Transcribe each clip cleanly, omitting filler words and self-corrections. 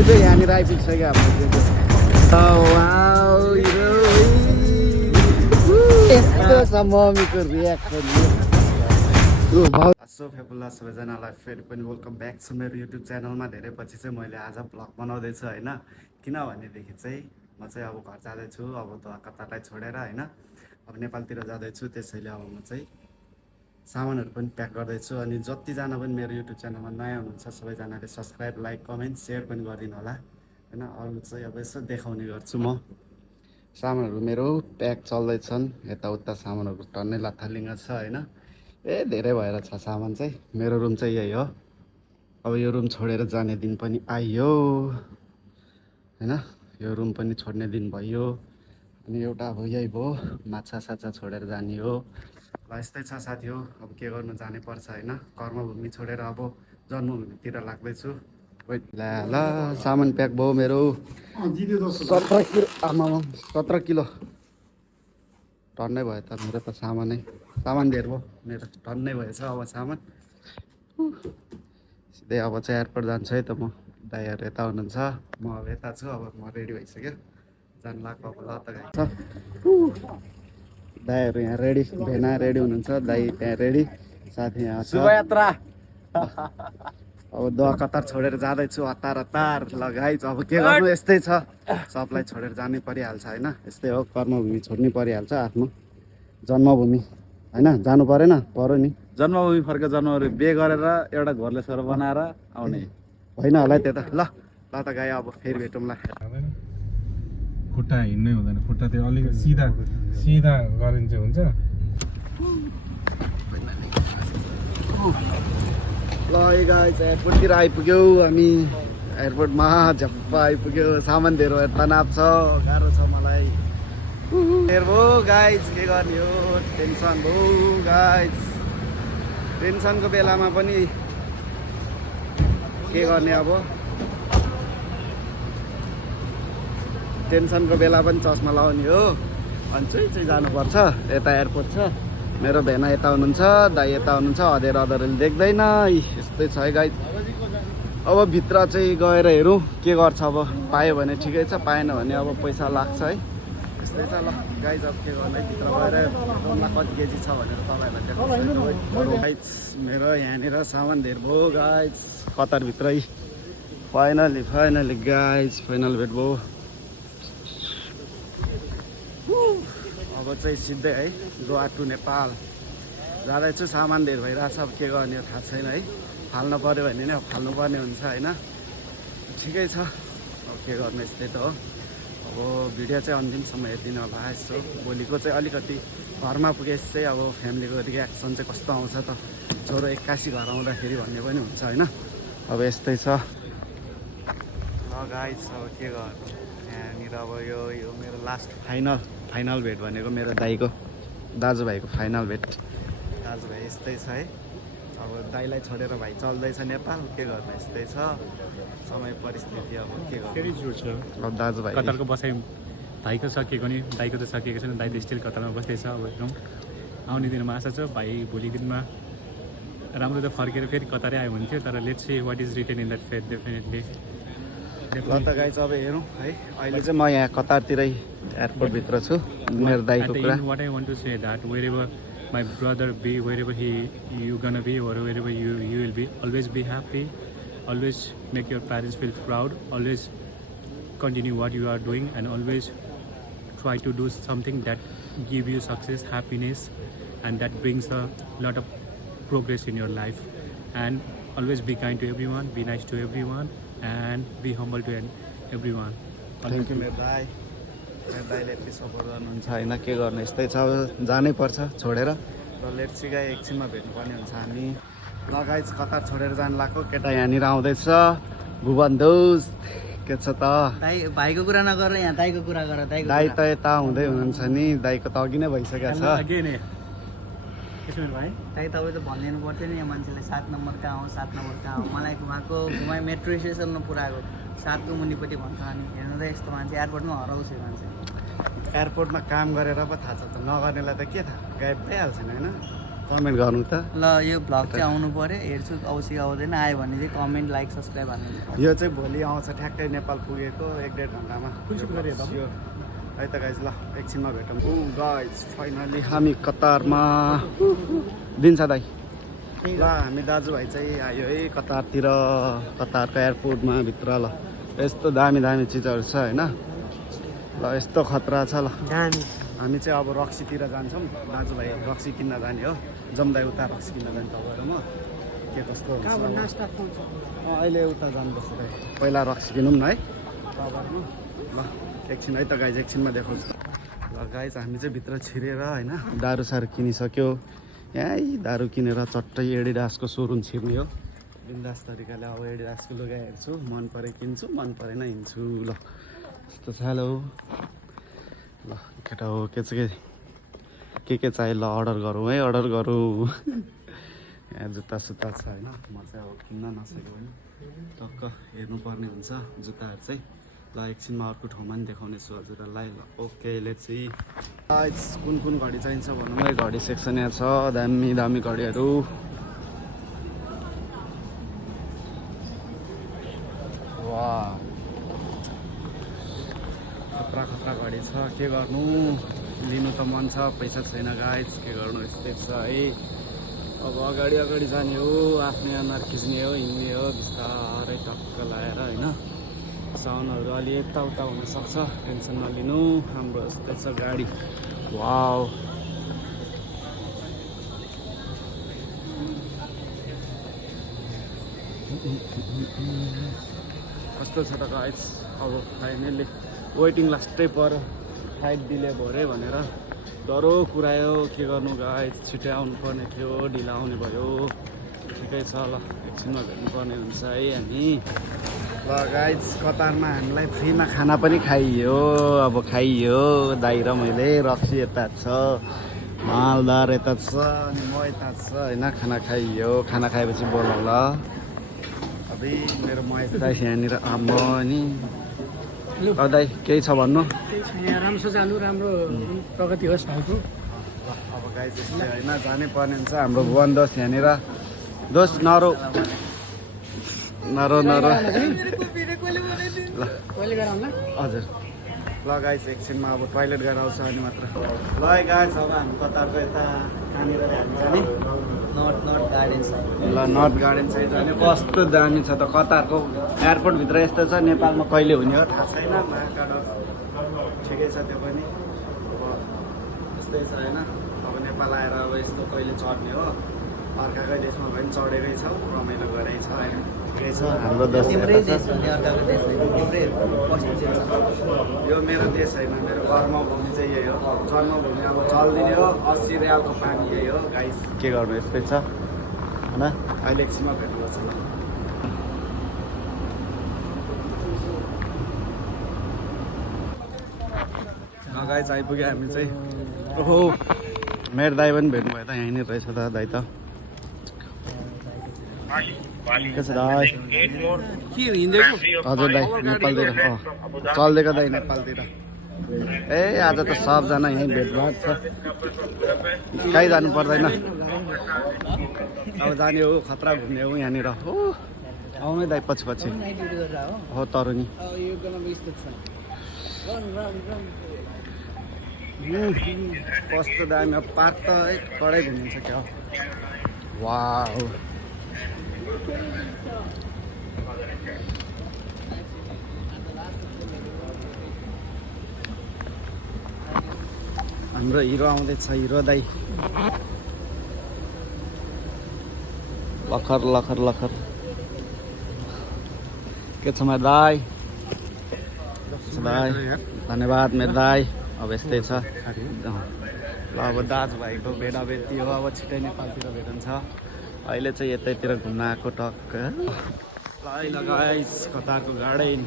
यो चाहिँ यहाँनिर आइपुगिसक्यो हाम्रो यस्तो छ मम्मीको रियाक्सन। सो फेबुला सबैजनालाई फेरि पनि वेलकम ब्याक छ मेरो युट्युब च्यानलमा। धेरै पछि चाहिँ मैले आज भ्लग बनाउँदैछु होइन, किनभनेदेखि चाहिँ म चाहिँ अब घर जाँदैछु, अब त कतालाई छोडेर होइन, अब नेपालतिर जाँदैछु। त्यसैले अब म चाहिँ सामानहरू पनि प्याक गर्दैछु। अनि जतिजना पनि मेरो युट्युब च्यानलमा नयाँ हुनुहुन्छ सबैजनाले सब्सक्राइब, लाइक, कमेन्ट, सेयर पनि गरिदिनु होला होइन। अरू चाहिँ अब यसो देखाउने गर्छु म। सामानहरू मेरो प्याक चल्दैछन्, यताउता सामानहरू टन्नै लथालिङ्ग छ होइन। धेरै भएर छ सामान चाहिँ। मेरो रुम चाहिँ यही हो। अब यो रुम छोडेर जाने दिन पनि आइयो होइन, यो रुम पनि छोड्ने दिन भयो। अनि एउटा अब यही भयो, माछा छोडेर जाने हो। ल यस्तै छ साथी हो, अब के गर्नु, जानै पर्छ होइन। कर्मभूमि छोडेर अब जन्मभूमितिर लाग्दैछु। ला ल सामान प्याक भयो मेरो 17 किलो। आमा 17 किलो टन्नै भयो त मेरो त सामान धेर भयो मेरो, टन्नै भएछ अब सामान। सिधै अब चाहिँ एयरपोर्ट जान्छु है त म। दाइहरू यता हुनुहुन्छ, म अब यता छु। अब म रेडी भइसक्यो, जानु लाग्यो अब। ल त गाइस दाइहरू यहाँ रेडी, भेना रेडी हुनुहुन्छ, दाइ त्यहाँ रेडी, साथी यहाँ छ। शुभयात्रा। अब दोहा कतार छोडेर जाँदैछु हतार। ल गाइस अब के गर्नु, यस्तै छ, सबलाई छोडेर जानै परिहाल्छ होइन। यस्तै हो, कर्मभूमि छोड्नै परिहाल्छ, आफ्नो जन्मभूमि होइन। जानु परेन, पर्यो नि। जन्मभूमि फर्क जन्मभूमि बे गरेर एउटा घरले सर बनाएर आउने होइन होला त्यो त। ल त गयो, अब फेरि भेटौँला। खुट्टा हिँड्नै हुँदैन, खुट्टा त्यो अलिकति सिधा गरिन्छ हुन्छ। ल गाइस एयरपोर्टतिर आइपुग्यौ हामी। एयरपोर्टमा झप्प आइपुग्यो। सामान धेरै भएर तनाव छ, गाह्रो छ मलाई। धेर भयो गाइस, के गर्ने हो, टेन्सन भयो गाइस। टेन्सनको बेलामा पनि के गर्ने, अब टेन्सनको बेला पनि चस्मा लगाउने हो। अनि चाहिँ जानुपर्छ। यता एयरपोर्ट छ, मेरो भेना यता हुनुहुन्छ, दाइ यता हुनुहुन्छ, अँधेरले देख्दैन। यस्तै छ है गाइस। अब भित्र चाहिँ गएर हेरौँ के गर्छ। अब पायो भने ठिकै छ, पाएन भने अब पैसा लाग्छ है। यस्तै छ। ल गाइस अब के गर्ने, भित्र गएर हेरौँला कति केजी छ भनेर तपाईँहरूलाई देखाउँछु गाइस। मेरो यहाँनिर सामान धेर भयो गाइस, कतारभित्रै। फाइनली गाइस, फाइनल भेट भयो। अब चाहिँ सिधै है गोवा टु नेपाल जाँदैछु। सामान धेर भइरहेछ, अब के गर्ने हो थाहा छैन है। फाल्नु पऱ्यो भने नि अब फाल्नुपर्ने हुन्छ होइन। ठिकै छ, अब के गर्नु, यस्तै त हो। अब भिडियो चाहिँ अन्तिमसम्म हेरिदिनु होला। यस्तो भोलिको चाहिँ अलिकति घरमा पुगेपछि चाहिँ अब फ्यामिलीको रियाक्सन चाहिँ कस्तो आउँछ त, छोरो 81 घर आउँदाखेरि भन्ने पनि हुन्छ होइन। अब यस्तै छ। ल गाइस अब के गर्नु, यहाँनिर अब यो मेरो लास्ट फाइनल भेट भनेको मेरो दाजुभाइको फाइनल भेट। दाजुभाइ यस्तै छ है। अब दाइलाई छोडेर भाइ चल्दैछ नेपाल, के गर्नु, यस्तै छ समय परिस्थिति। अब के गर्नु, अब दाजुभाइ कतारको बसाइ भाइको सकिएको नि, दाइको त सकिएको छैन, दाइ त स्टिल कतारमा बस्दैछ। अब हेरौँ आउने दिनमा आशा छ भाइ भोलि दिनमा राम्रो त फर्केर फेरि कतारै आयो भने थियो। तर let's see what is written in that fate definitely. ल त गाइस अब हेरौँ है। अहिले चाहिँ म यहाँ कतारतिरै एयरपोर्टभित्र छु, मेरो दाइको कुरा। What I want to say that wherever my brother be, wherever you gonna be, or wherever you will be, always be happy, always make your parents feel proud, always continue what you are doing, and always try to do something that give you success, happiness, and that brings a lot of progress in your life. And always be kind to everyone, be nice to everyone, and be humble to everyone. Thank you मेरो दाइ। मेरो दाइले यति support गर्नुहुन्छ होइन, के गर्नु, यस्तै छ, जानै पर्छ छोडेर। र लेट्स गाई एकछिनमा भेट्नुपर्ने हुन्छ हामी। ल गाइस कतार छोडेर जानु लाग्यो। केटा यहाँनिर आउँदैछ, भुवन दोस्त के छ त? भाइको कुरा नगर, यहाँ दाइको कुरा गर। दाइ त यता हुँदै हुनुहुन्छ नि, दाइको त अघि नै भइसकेको छ। भाइ दाइ तपाईँ त भनिदिनु पर्थ्यो नि, यहाँ मान्छेले 7 नम्बर कहाँ हो, 7 नम्बर कहाँ हो। मलाई घुमाइ मेट्रो स्टेसनमा पुऱ्याएको 7को मुनिपट्टि भन्छ। अनि हेर्नु त यस्तो मान्छे एयरपोर्टमा हराउँछ मान्छे। एयरपोर्टमा काम गरेर पो थाहा छ त, नगर्नेलाई त के थाहा, गायब भइहाल्छ नि होइन। कमेन्ट गर्नु त ल यो भ्लग चाहिँ आउनु पऱ्यो, हेर्छु औँसी आउँदैन, आयो भने चाहिँ कमेन्ट लाइक सब्सक्राइब हाल्नु। यो चाहिँ भोलि आउँछ ठ्याक्कै नेपाल पुगेको 1-1.5 घन्टामा यो है त गाइज। ल एकछिनमा भेटौँ। ऊ गाइज फाइनली हामी कतारमा दिन्छ दाइ। ल हामी दाजुभाइ चाहिँ आयो है कतारतिर, कतारको एयरपोर्टमा भित्र। ल यस्तो दामी दामी चिजहरू छ होइन। ल यस्तो खतरा छ। ल हामी चाहिँ अब रक्सीतिर जान्छौँ, दाजुभाइ रक्सी किन्न जाने हो। जम्दै उता रक्सी किन्न जाने तपाईँहरू म के कस्तो हुन्छ अहिले उता जानुपर्छ दाइ, पहिला रक्सी किनौँ न है तपाईँहरू। ल एकछिन है त गाइज, एकछिनमा देखाउँछु। ल गाइज हामी चाहिँ भित्र छिरेर होइन दारू सारू किनिसक्यो। यहीँ दारू किनेर चट्टै एडिडासको सोरुम छिर्ने हो बिन्दास तरिकाले। अब एडिडासको लुगा हेर्छु, मन परे किन्छु, मन परेन हिँड्छु। ल यस्तो छ। हेलो ल केटा हो के के चाहियो ल अर्डर गरौँ है, अर्डर गरौँ। यहाँ जुत्ता सुत्ता छ होइन, म चाहिँ अब किन्न नसकेको होइन, टक्क हेर्नुपर्ने हुन्छ जुत्ताहरू चाहिँ। ल एकछिनमा अर्को ठाउँमा पनि देखाउने छु हजुरहरूलाई। ल ओके लेट्स सी कुन कुन घडी चाहिन्छ भनौँ है। घडी सेक्सन यहाँ छ, दामी दामी घडीहरू। वाह खतरा खतरा घडी छ, के गर्नु, लिनु त मन छ, पैसा छैन गाइस, के गर्नु यस्तै छ है। अब अगाडि अगाडि जाने हो, आफ्नै अनुहार खिच्ने हो, हिँड्ने हो बिस्तारै टक्क लगाएर होइन। साउन्डहरू अलि यताउता हुनसक्छ, टेन्सन नलिनु, हाम्रो यस्तै छ गाडी। वाउ कस्तो छ त गाइस। अब फाइनली वेटिङ लास्टै पर, फ्लाइट डिले भयो अरे भनेर डह्रो कुरायो, के गर्नु गाइस, छिटै आउनु पर्ने थियो, ढिलो आउने भयो। ठिकै छ, ल एकछिनमा भेट्नुपर्ने हुन्छ है हामी। ल गाइस कतारमा हामीलाई फ्रीमा खाना पनि खाइयो, अब खाइयो दाइ र मैले। रक्सी यता छ, मालदार यता छ, अनि म यता छ होइन। खाना खाइयो, खाना खाएपछि बोलाउ ल। अबे मेरो महेश दाइ यहाँनिर आम्बो नि। दाइ केही छ भन्नु? राम्रो चालु, राम्रो प्रगति होस् भाइको। अब गाइस यस्तै होइन, जानै पर्ने हुन्छ। हाम्रो भुवन दोस्त यहाँनिर, दोस्त नरो नरो नरो। ल हजुर ल गाइस एकछिनमा अब टोइलेट गएर आउँछ अनि मात्र। ल गाइस अब हामी कतारको यता कहाँनिर हामी जाने? North garden side. ल नर्थ गार्डन चाहिँ जाने। कस्तो दामी छ त कतारको एयरपोर्टभित्र यस्तो छ, नेपालमा कहिले हुने हो थाहा छैन। महाकाडक ठिकै छ त्यो पनि, अब यस्तै छ होइन। अब नेपाल आएर अब यस्तो कहिले चढ्ने हो, अर्काकै देशमा भयो भने चढेकै छ, रमाइलो गरेकै छ होइन। ठिकै छ हाम्रो देश तिम्रै देश हो नि, अर्काको देश होइन, तिम्रै कस्तो चाहिँ छ। यो मेरो देश होइन, मेरो कर्मभूमि चाहिँ यही हो, जन्मभूमि। अब चलिदिने हो, 80 रियालको पानी यही हो गाइस, के गर्नु यस्तै छ होइन। अहिले एकछिनमा भेट्नुपर्छ। गाइस आइपुग्यो हामी चाहिँ। ओहो मेरो दाइ पनि भेट्नुभयो त, यहीँनिर रहेछ त दाइ त। के छ दाइ? हजुर दाइ नेपालतिर चल्दिएको दाइ नेपालतिर। ए आज त सबजना यहीँ भेटभाट छ, कहीँ जानु पर्दैन। अब जाने हो, खतरा घुम्ने हो यहाँनिर हो। आउनै दाइ पछि पछि हो तरुनी। कस्तो दामी, अब पार्क त एक कडै घुमिन्छ क्या हो। वाउ हाम्रो हिरो आउँदैछ, हिरो दाइ। लखर लखर लखर। के छ मेरो दाइ? दाइ धन्यवाद मेरो दाइ। अब यस्तै छ। ल अब दाजुभाइको भेटाभेटी हो, अब छिटै नेपालतिर भेटिन्छ। अहिले चाहिँ यतैतिर घुम्न आएको टक्क। ल गाइस कतारको गार्डन।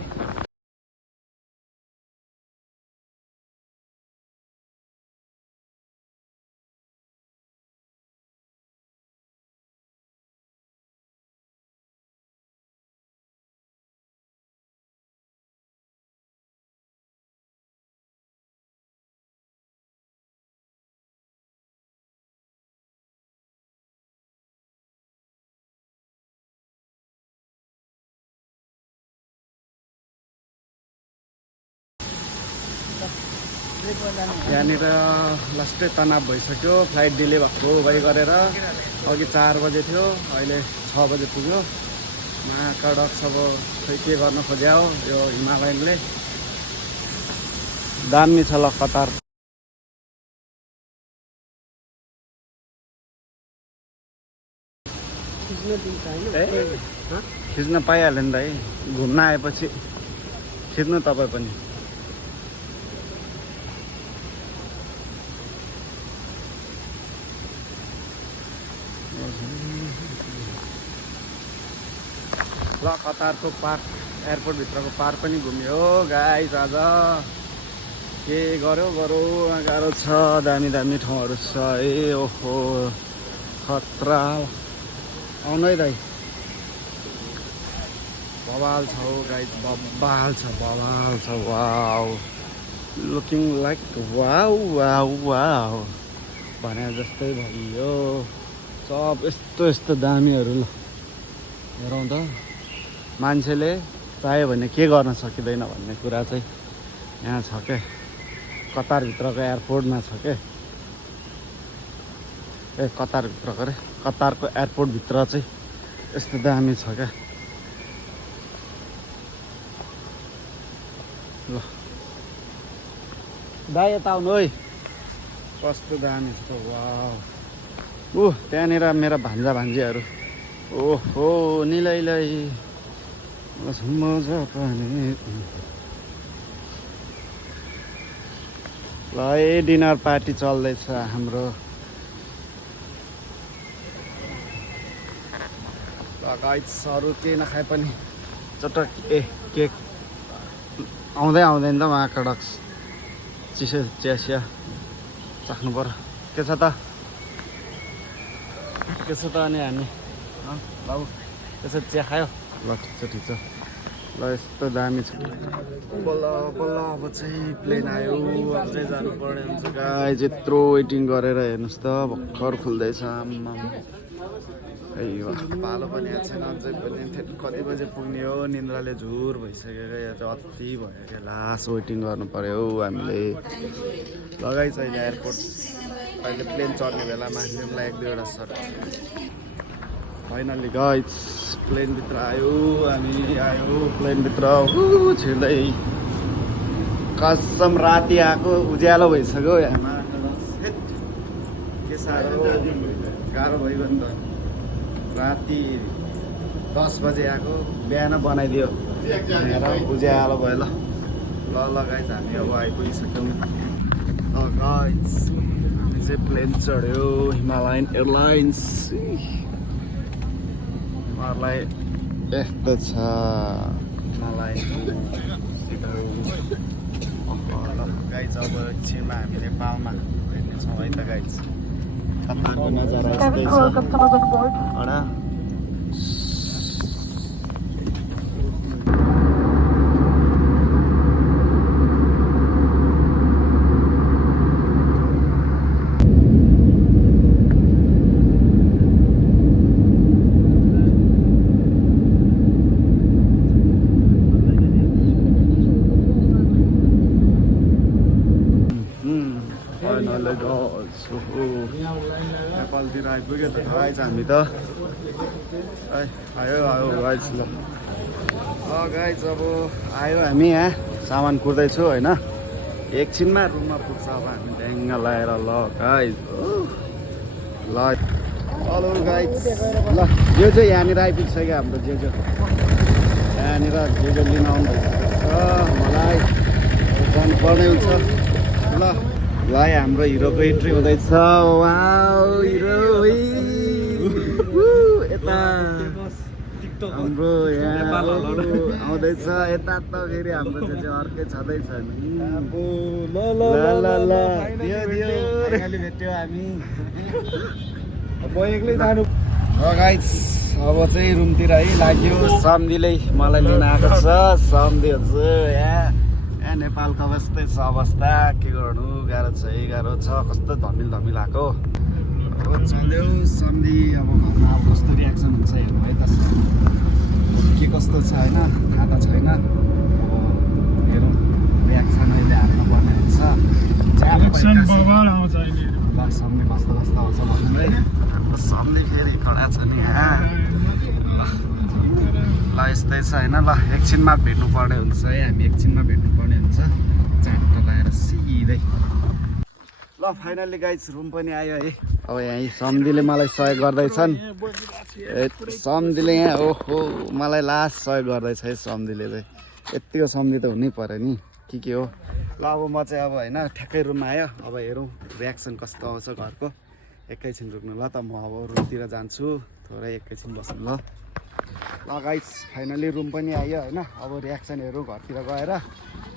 यहाँनिर लास्टै तनाव भइसक्यो फ्लाइट डिले भएको भइ गरेर अघि 4 बजे थियो अहिले 6 बजे पुग्यो महाकडक्स अब खै के गर्न खोज्या हो यो हिमालयनले दामी छ ल कतार खिच्न पाइहाल्यो नि दाइ घुम्न आएपछि खिच्नु तपाईँ पनि ल कतारको पार्क एयरपोर्टभित्रको पार्क पनि घुम्यो गाइस आज के गर्यो गाह्रो छ दामी दामी ठाउँहरू छ ए ओहो खतरा आउनु है दाइ बवाल छ हो गाइस बवाल छ wow looking like wow wow wow भने जस्तै भयो सब यस्तो दामीहरू ल हेरौँ त मान्छेले चाह्यो भने के गर्न सकिँदैन भन्ने कुरा चाहिँ यहाँ छ क्या कतारभित्रको एयरपोर्टमा छ क्या ए कतारभित्रको अरे कतारको एयरपोर्टभित्र चाहिँ यस्तो दामी छ क्या ल दाइ यता आउनु है कस्तो दामी छ वाउ त्यहाँनिर मेरा भान्जा भान्जीहरू ओहो निलैलै मजा पानी ल डिनर पार्टी चल्दैछ हाम्रो गाइड्सहरू केही नखाए पनि चटक केक आउँदैन त महाकडक्स चिसो चिया चाख्नु पर्यो के छ त अनि हामी बाबु त्यसो चिया खायो ल ठिक छ ल यस्तो दामी छ बल्ल अब चाहिँ प्लेन आयो अब चाहिँ जानु पर्ने हुन्छ गाइस यत्रो वेटिङ गरेर हेर्नुहोस् त भर्खर खुल्दैछ पालो पनि आएको छैन अझै पनि कति बजे पुग्ने हो निन्द्राले झुर भइसक्यो क्या यहाँ चाहिँ अति भयो क्या लास्ट वेटिङ गर्नु पर्यो हामीले लगाइछ अहिले एयरपोर्ट अहिले प्लेन चढ्ने बेलामा तिमीलाई 1-2वटा सर्ट फाइनली गाइस प्लेनभित्र हामी आयो प्लेनभित्र छिर्दै कसम राति आएको उज्यालो भइसक्यो यहाँ के साह्रो गाह्रो भइगयो नि त राति 10 बजे आएको बिहान बनाइदियो भनेर उज्यालो भयो ल गाइस हामी अब आइपुगिसक्यौँ गाइस हामी चाहिँ प्लेन चढ्यो हिमालयन एयरलाइन्स उहाँहरूलाई यस्तो छ हिमालयन गाइस अब एकछिनमा हामी नेपालमा भेट्नेछौँ है त गाइस कतारको नजारा यस्तै छ अडा नेपालतिर आइपुग्यो त गाइस हामी त आयो गाइस ल गाइस अब आयो हामी यहाँ सामान कुर्दैछु होइन एकछिनमा रुममा पुग्छ अब हामी ड्याङ्ग लगाएर ल गाइस ल हेलो गाइस ल जो यहाँनिर आइपुगिसक्यो हाम्रो जो यहाँनिर जो लिन आउनुभएको छ मलाई जानुपर्ने हुन्छ ल हाम्रो हिरोको इन्ट्री हुँदैछ हिरो यता हाम्रो यहाँ आउँदैछ यता त फेरि हाम्रो चाहिँ अर्कै छँदैछ भेट्यो हामी एक्लै जानु गाइस अब चाहिँ रुमतिर है लाग्यो सम्धीले मलाई लिन आएको छ सम्धी हजुर यहाँ नेपालको अवस्थै छ अवस्था के गर्नु गाह्रो छ कस्तो धमिल आएको अब चल्यो सम्धि अब घरमा अब कस्तो रियाक्सन हुन्छ हेर्नु है त के कस्तो छ होइन थाहा त छैन अब हेरौँ रियाक्सन अहिले हाल्नु पर्ने हुन्छ एक्सन बवाल आउँछ अहिले ल सम्झे कस्तो कस्तो आउँछ भन्नु है सम्झे फेरि खडा छ नि ल यस्तै छ होइन ल एकछिनमा भेट्नु पर्ने हुन्छ है हामी एकछिनमा भेट्नु पर्ने हुन्छ चाँडो लगाएर सिधै ल फाइनल्ली गाइस रुम पनि आयो है अब यहाँ सम्धीले मलाई सहयोग गर्दैछन् सम्धीले यहाँ ओहो मलाई लास्ट सहयोग गर्दैछ है सम्धीले चाहिँ यत्तिको सम्धि त हुनै पर्यो नि के हो ल अब म चाहिँ अब होइन ठ्याक्कै रुममा आयो अब हेरौँ रियाक्सन कस्तो आउँछ घरको एकैछिन रुक्नु ल त म अब रुमतिर जान्छु थोरै एकैछिन बस्नु ल गाइस फाइनली रुम पनि आयो होइन अब रियाक्सनहरू घरतिर गएर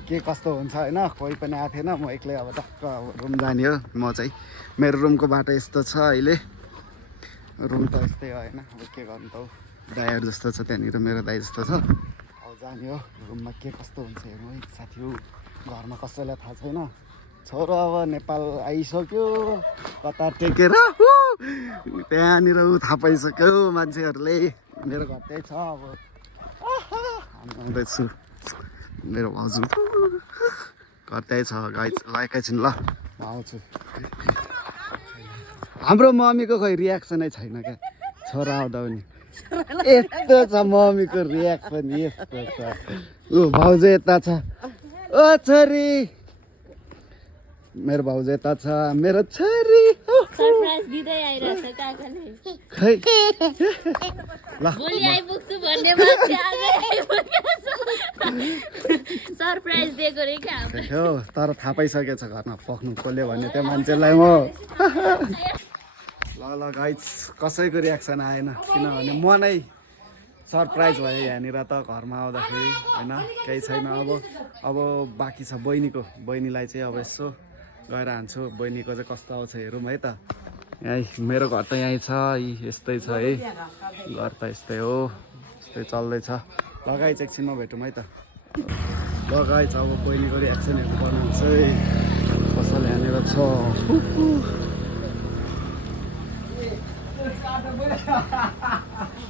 के कस्तो हुन्छ होइन कोही पनि आएको थिएन म एक्लै अब टक्क रुम जाने हो म चाहिँ मेरो रुमको बाटो यस्तो छ अहिले रुम त यस्तै हो होइन अब के गर्नु त हौ दाइहरू जस्तो छ त्यहाँनिर मेरो दाइ जस्तो छ अब जाने हो रुममा के कस्तो हुन्छ हेर्नु है साथी हो घरमा कसैलाई थाहा छैन छोरो अब नेपाल आइसक्यो कता टेकेर त्यहाँनिर थाहा पाइसक्यो मान्छेहरूले मेरो घर त्यही छ अब आउँदैछु मेरो भाउजू घर त्यही छ ल एकैछिन ल म आउँछु हाम्रो मम्मीको खोइ रियाक्सनै छैन क्या छोरा आउँदा पनि यस्तो छ मम्मीको रियाक्सन यस्तो छ ऊ भाउजू यता छ ओ छोरी मेरो भाउजू यता छ मेरो छोरी सरप्राइज दिँदै आइरहेछ काकाले खै ल भोलि आइपुग्छु भन्ने मान्छे आजै आइपुगेछ सरप्राइज दिएको रे क्या हो तर थाहा पाइसकेछ घरमा पक्नु कसले भन्यो त्यो मान्छेलाई म ल गाइस कसैको रियाक्सन आएन किनभने म नै सरप्राइज भयो यहाँनिर त घरमा आउँदाखेरि होइन केही छैन अब बाँकी छ बहिनीलाई चाहिँ अब यसो गएर हान्छु बहिनीको चाहिँ कस्तो आउँछ हेरौँ है त यहीँ मेरो घर त यहीँ छ यस्तै छ है घर त यस्तै हो यस्तै चल्दैछ लगाइच एकछिनमा भेटौँ है त लगाइच अब बहिनीको रियाक्सन हेर्नुपर्ने हुन्छ है कसैले यहाँनिर छ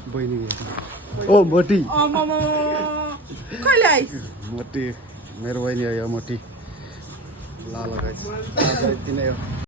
बहिनी ओ मोटी मोटी मेरो बहिनी हो यो मोटी ल लगाइस यति नै हो